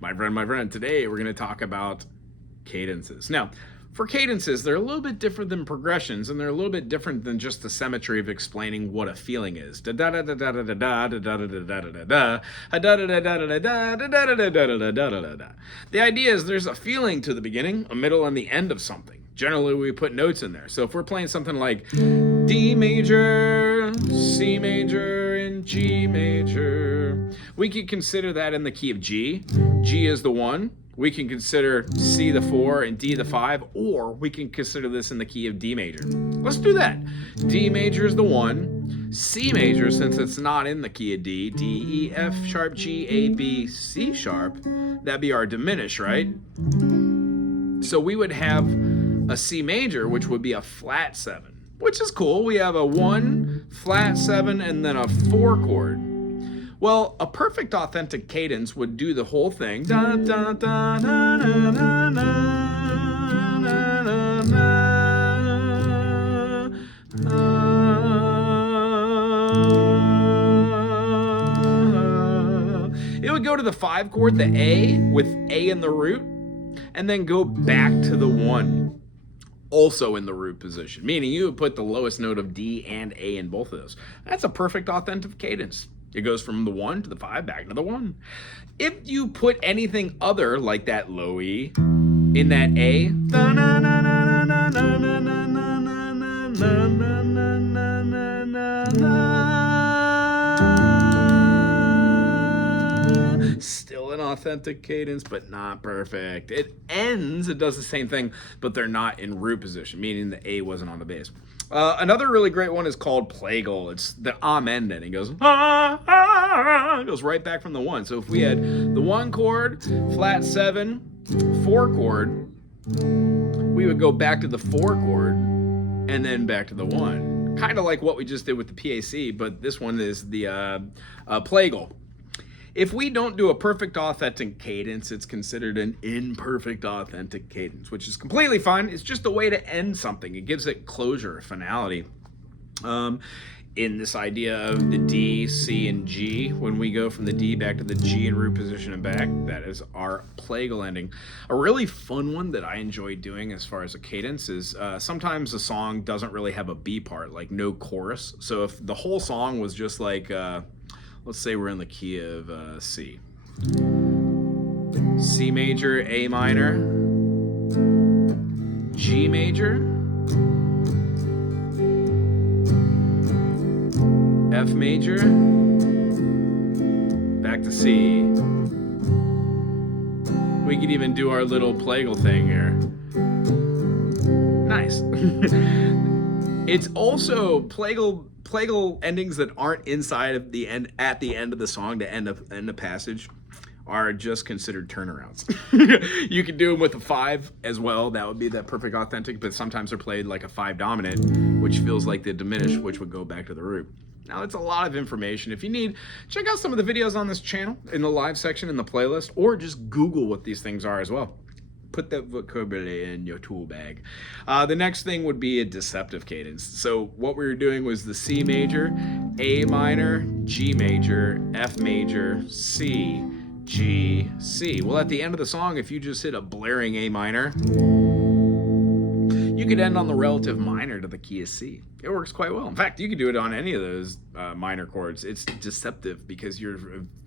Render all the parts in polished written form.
My friend, today we're going to talk about cadences. Now, for cadences, they're a little bit different than progressions, and they're a little bit different than just the symmetry of explaining what a feeling is. The idea is there's a feeling to the beginning, a middle, and the end of something. Generally, we put notes in there. So if we're playing something like D major, C major, and G major, we could consider that in the key of G. G is the 1. We can consider C the 4 and D the 5, or we can consider this in the key of D major. Let's do that. D major is the 1. C major, since it's not in the key of D, D, E, F sharp, G, A, B, C sharp, that'd be our diminish, right? So we would have a C major, which would be a flat 7, which is cool. We have a 1, flat 7, and then a 4 chord. Well, a perfect authentic cadence would do the whole thing. Da, da, da, na, na, na, na, na, na. It would go to the 5 chord, the A, with A in the root, and then go back to the 1, also in the root position, meaning you would put the lowest note of D and A in both of those. That's a perfect authentic cadence. It goes from the 1 to the 5, back to the 1. If you put anything other, like that low E, in that A, still an authentic cadence, but not perfect. It ends, it does the same thing, but they're not in root position, meaning the A wasn't on the bass. Another really great one is called plagal. It's the amen ending. It goes, ah, ah, it goes right back from the 1. So if we had the 1 chord, flat 7, 4 chord, we would go back to the 4 chord and then back to the 1. Kind of like what we just did with the PAC, but this one is the plagal. If we don't do a perfect authentic cadence, it's considered an imperfect authentic cadence, which is completely fine. It's just a way to end something. It gives it closure, finality. In this idea of the D, C, and G, when we go from the D back to the G in root position and back, that is our plagal ending. A really fun one that I enjoy doing as far as a cadence is sometimes a song doesn't really have a B part, like no chorus. So if the whole song was just like... let's say we're in the key of C. C major, A minor, G major, F major, back to C. We could even do our little plagal thing here. Nice. It's also plagal endings that aren't inside of the end, at the end of the song, to end a passage, are just considered turnarounds. You can do them with a 5 as well. That would be that perfect authentic, but sometimes they're played like a 5 dominant, which feels like the diminished, which would go back to the root. Now, it's a lot of information. If you need, check out some of the videos on this channel in the live section in the playlist, or just Google what these things are as well. Put that vocabulary in your tool bag. The next thing would be a deceptive cadence. So what we were doing was the C major, A minor, G major, F major, C, G, C. Well, at the end of the song, if you just hit a blaring A minor, you could end on the relative minor to the key of C. It works quite well. In fact, you could do it on any of those minor chords. It's deceptive because you're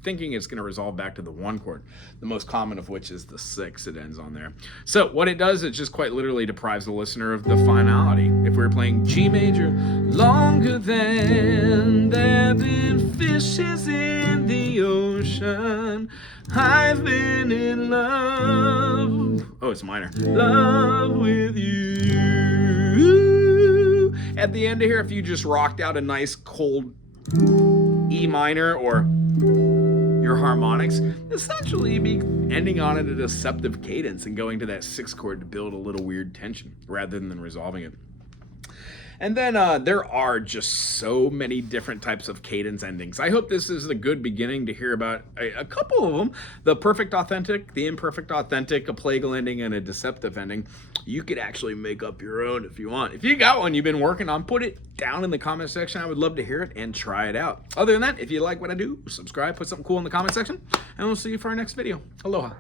thinking it's going to resolve back to the 1 chord, the most common of which is the 6. It ends on there. So what it does, it just quite literally deprives the listener of the finality. If we were playing G major, longer than there been fishes in the ocean, I've been in love. Oh, it's minor. Love with you. At the end of here, if you just rocked out a nice cold E minor or your harmonics, essentially you'd be ending on it a deceptive cadence and going to that 6 chord to build a little weird tension rather than resolving it. And then there are just so many different types of cadence endings. I hope this is a good beginning to hear about a couple of them. The perfect authentic, the imperfect authentic, a plagal ending, and a deceptive ending. You could actually make up your own if you want. If you got one you've been working on, put it down in the comment section. I would love to hear it and try it out. Other than that, if you like what I do, subscribe, put something cool in the comment section, and we'll see you for our next video. Aloha.